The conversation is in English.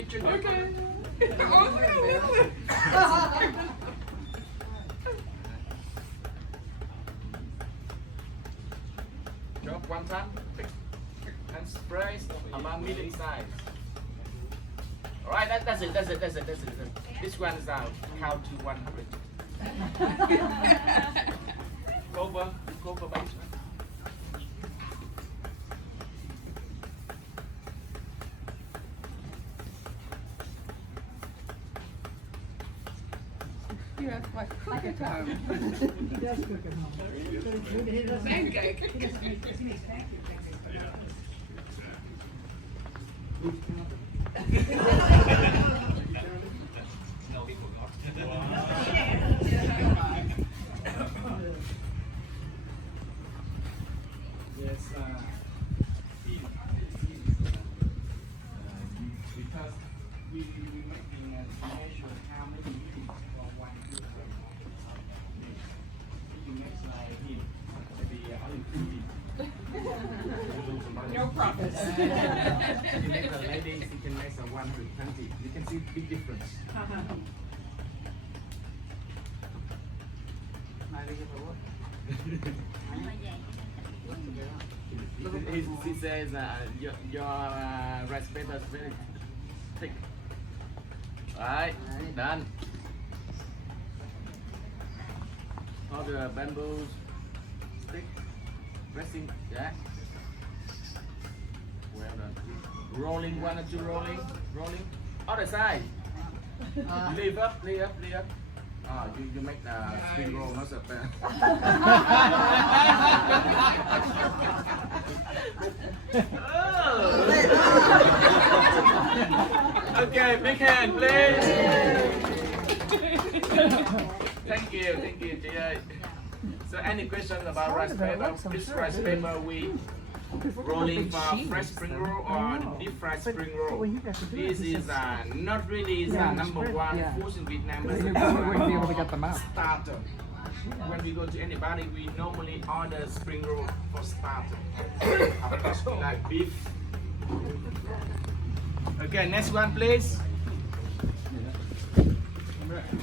picture. Okay. Drop one time. And spray about medium size. Alright, that's it. This one is out. Count to 100. Cover basement. You have like cook at home. He does cook at home. He doesn't Pancake. He doesn't make pancakes. No, he forgot. Yes, because we making a measure how many units for 1 kilogram. You make like him, maybe only 50. No profit. You make the ladies, you can make a 120. You can see big difference. He says your rice paper is very thick. Alright, done. All the bamboo stick, pressing, yeah. Well done. Rolling, 1 or 2 rolling. Other side. Lift up. You make the spring roll, not a pen. Okay, big hand, please. Thank you, GI. So, any questions about rice paper? This rice paper we rolling for fresh spring roll or deep fried spring roll. This is not really number one food in Vietnam. But it's starter. When we go to anybody, we normally order spring roll for starter. Of course, we like beef. Okay, next one, please.